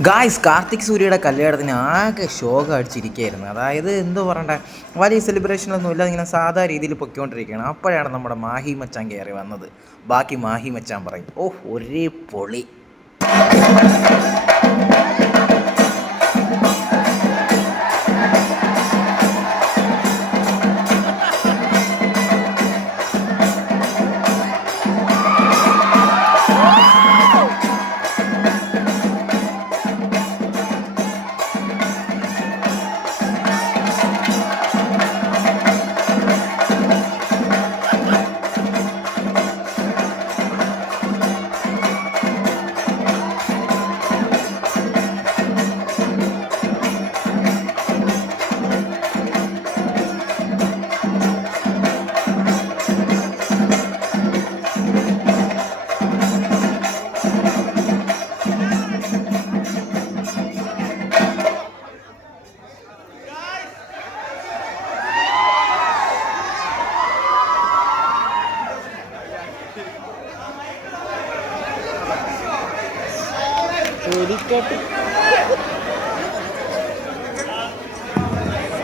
Guys Karthik സൂര്യയുടെ കല്യാണത്തിന് ആകെ ശോകം അടിച്ചിരിക്കുകയായിരുന്നു അതായത് എന്തോ പറയണ്ടേ? വലിയ സെലിബ്രേഷനൊന്നുമില്ല ഇങ്ങനെ സാധാ രീതിയിൽ പൊയ്ക്കൊണ്ടിരിക്കുകയാണ്. അപ്പോഴാണ് നമ്മുടെ മാഹി മച്ചാൻ കയറി വന്നത്. ബാക്കി മാഹി മച്ചാൻ പറയും ഓഹ് ഒരേ പൊളി.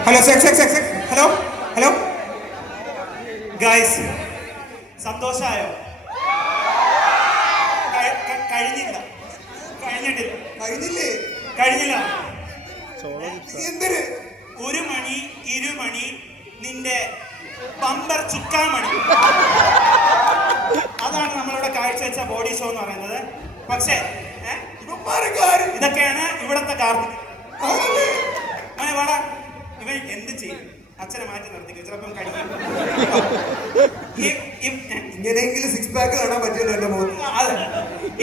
Hello sec sec sec sec hello hello guys സന്തോഷായോ? കഴി- ക- കഴിഞ്ഞില്ല. കഴിഞ്ഞിട്ടില്ല. കഴിഞ്ഞില്ലേ? കഴിഞ്ഞില്ല. എന്തിന് ഒരു മണി ഇരുമണി നിന്റെ ബമ്പർ ചുക്കാമണി അതാണ് നമ്മളിവിടെ കാഴ്ചവെച്ച ബോഡി ഷോ എന്ന് പറയുന്നത്. പക്ഷേ ഏ, ഇവന്മാരൊക്കെ ഇതൊക്കെയാണ് ഇവിടത്തെ കാർത്തിക്? മോനെ വാടാ. ഇവൻ എന്ത് ചെയ്യും? അച്ഛനെ മാറ്റി നിർത്തിക്കും. ചിലപ്പം കഴിക്കും ഇങ്ങനെയെങ്കിലും സിക്സ് പാക്ക് കാണാൻ പറ്റുമല്ലോ എന്റെ മുഖത്ത് അതെ.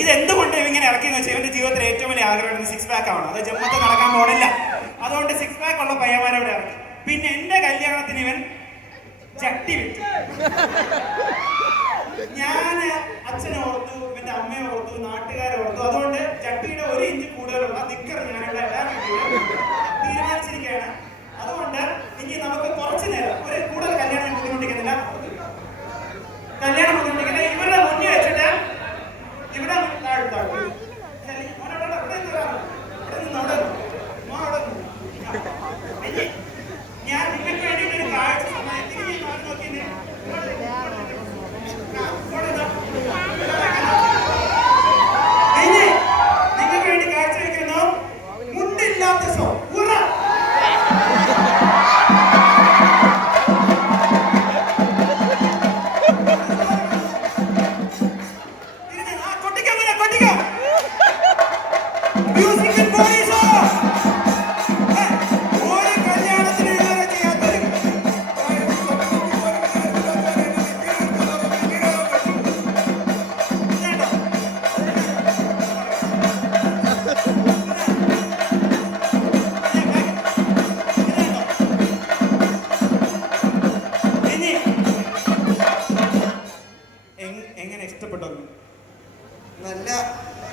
ഇത് എന്തുകൊണ്ട് ഇവൻ ഇങ്ങനെ ഇറക്കി വെച്ചാൽ ഇവന്റെ ജീവിതത്തിൽ ഏറ്റവും വലിയ ആഗ്രഹമാണ് സിക്സ് പാക്ക് ആവണം. അത് ജമ്മത്ത് നടക്കാൻ പോണില്ല. അതുകൊണ്ട് സിക്സ് പാക്ക് ഉള്ള പയ്യന്മാരെ ഇവിടെ ഇറക്കി. പിന്നെ എന്റെ കല്യാണത്തിന് ഇവൻ ചട്ടി വിട്ടു. ഞാൻ അച്ഛനെ ഓർത്തു അമ്മയെ ഓർത്തു നാട്ടുകാരെ ഓർത്തു അതുകൊണ്ട് ചട്ടിയുടെ ഒരു ഇഞ്ച് കൂടുതലുള്ള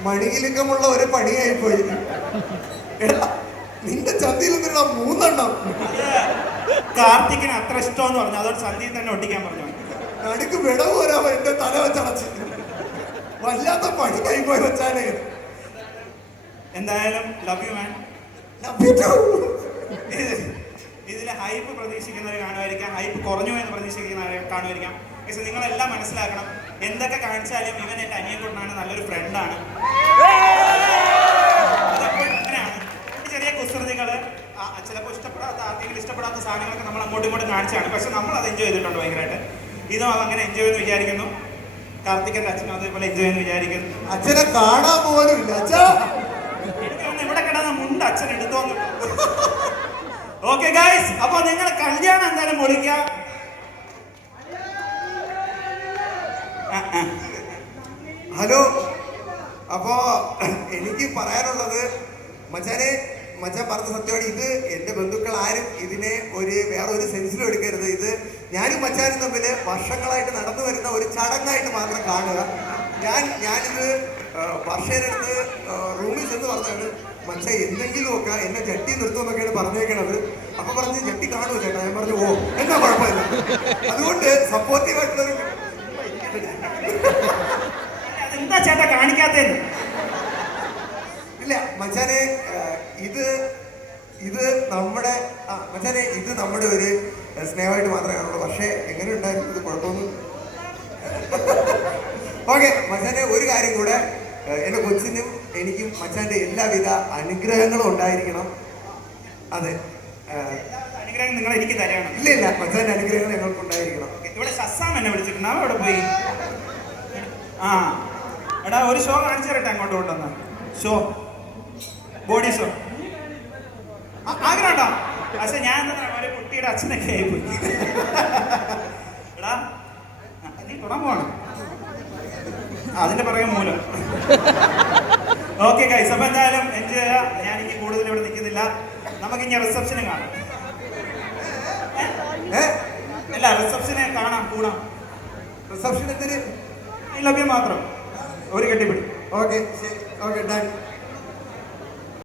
മണികിലുക്കമുള്ള ഒരു പണിയായി പോയി എടാ നിന്റെ ചന്തയിൽ നിന്നുള്ള മൂന്നെണ്ണം. കാർത്തിക്കിന് അത്ര ഇഷ്ടമെന്ന് പറഞ്ഞു. അതോട് സന്ധ്യയിൽ തന്നെ ഒട്ടിക്കാൻ പറഞ്ഞു. നടുക്ക് വിടവ് വരാമോ എന്റെ തല വെച്ചടച്ച് വല്ലാത്ത പണി പോയി വെച്ചാലേ. എന്തായാലും love you man love you too ഇതിൽ ഹൈപ്പ് പ്രതീക്ഷിക്കുന്നവരെ കാണുമായിരിക്കാം. ഹൈപ്പ് കുറഞ്ഞു എന്ന് പ്രതീക്ഷിക്കുന്നവരെ കാണുമായിരിക്കാം. പക്ഷെ നിങ്ങളെല്ലാം മനസ്സിലാക്കണം. എന്തൊക്കെ കാണിച്ചാലും ഇവൻ എന്റെ അനിയൻ കൊണ്ടാണ് നല്ലൊരു ഫ്രണ്ടാണ് ആർക്കെങ്കിലും ഇഷ്ടപ്പെടാത്ത സാധനങ്ങളൊക്കെ നമ്മൾ അങ്ങോട്ടും ഇങ്ങോട്ടും കാണിച്ചാണ്. പക്ഷെ നമ്മൾ അത് എൻജോയ് ചെയ്തിട്ടുണ്ട് ഭയങ്കരമായിട്ട്. ഇതും അത് അങ്ങനെ എൻജോയ് എന്ന് വിചാരിക്കുന്നു. കാർത്തികന്റെ അച്ഛനും അതേപോലെ എൻജോയ് എന്ന് വിചാരിക്കുന്നു. അച്ഛനെ കാണാൻ പോലും ഇല്ല. അച്ഛാ! ഇവിടെ കിടന്ന മുണ്ട് അച്ഛൻ എടുത്തോന്നു ഓക്കെ ഗൈസ് അപ്പൊ നിങ്ങൾ കല്യാണം എന്തായാലും ആ. ഹലോ. അപ്പോ എനിക്ക് പറയാനുള്ളത് മച്ചാനെ മച്ചാൻ പറഞ്ഞ സത്യമാണ് ഇത് എന്റെ ബന്ധുക്കൾ ആരും ഇതിനെ ഒരു വേറെ ഒരു സെൻസിലും എടുക്കരുത്. ഇത് ഞാനും മച്ചാനും തമ്മിൽ വർഷങ്ങളായിട്ട് നടന്നു വരുന്ന ഒരു ചടങ്ങായിട്ട് മാത്രം കാണുക. ഞാൻ ഞാനിത് വർഷേനടുത്ത് റൂമിൽ ചെന്ന് പറഞ്ഞാണ് മച്ച എന്തെങ്കിലുമൊക്കെ എന്നെ ചട്ടി നിർത്തുമെന്നൊക്കെയാണ് പറഞ്ഞേക്കണത്. അപ്പൊ പറഞ്ഞ് ചട്ടി കാണുമോ ചേട്ടാ? ഞാൻ പറഞ്ഞു ഓ എന്താ കുഴപ്പമില്ല. അതുകൊണ്ട് സപ്പോർട്ടീവായിട്ടുള്ളൊരു എന്താ ചേട്ടാ കാണിക്കാത്തേന്ന് ഇല്ല മച്ചാനെ ഇത് ഇത് നമ്മുടെ ആ മച്ചാനെ ഇത് നമ്മുടെ ഒരു സ്നേഹമായിട്ട് മാത്രമേ കാണുള്ളൂ. പക്ഷേ എങ്ങനെ ഉണ്ടായിരുന്നു ഇത് കുഴപ്പമൊന്നും? ഓക്കെ മച്ചാനെ ഒരു കാര്യം കൂടെ എന്റെ കൊച്ചിനും എനിക്കും മച്ചാന്റെ എല്ലാവിധ അനുഗ്രഹങ്ങളും ഉണ്ടായിരിക്കണം. അതെ അനുഗ്രഹം നിങ്ങൾ എനിക്ക് തരണം. ഇല്ല ഇല്ല മച്ചാന്റെ അനുഗ്രഹങ്ങൾ ഞങ്ങൾക്ക് ഉണ്ടായിരിക്കണം. ഇവിടെ ശസ്സാം എന്നെ വിളിച്ചിട്ടുണ്ട്. അവിടെ പോയി? ആ എടാ ഒരു ഷോ കാണിച്ചു തരട്ടെ അങ്ങോട്ട് കൊണ്ടുവന്ന് ഷോ. ബോഡി ഷോ ആഗ്രഹം ഉണ്ടോ പക്ഷെ ഞാൻ എന്താ ഒരു കുട്ടിയുടെ അച്ഛനൊക്കെ ആയിപ്പോയി എടാ നീ പോവാണ്. ആ, അതിന്റെ പുറകെ മൂലം. ഓക്കെ കൈസ് അപ്പൊ എന്തായാലും എൻജോയ് ചെയ്യാം ഞാൻ ഇനി കൂടുതൽ ഇവിടെ നിൽക്കുന്നില്ല. നമുക്ക് ഇനി റിസപ്ഷന് കാണാം. അല്ല റിസപ്ഷനെ കാണാം കൂടാം. റിസപ്ഷൻ എന്തിന്? ലഭ്യം മാത്രം. ഒരു കെട്ടിപ്പിടി. Okay okay done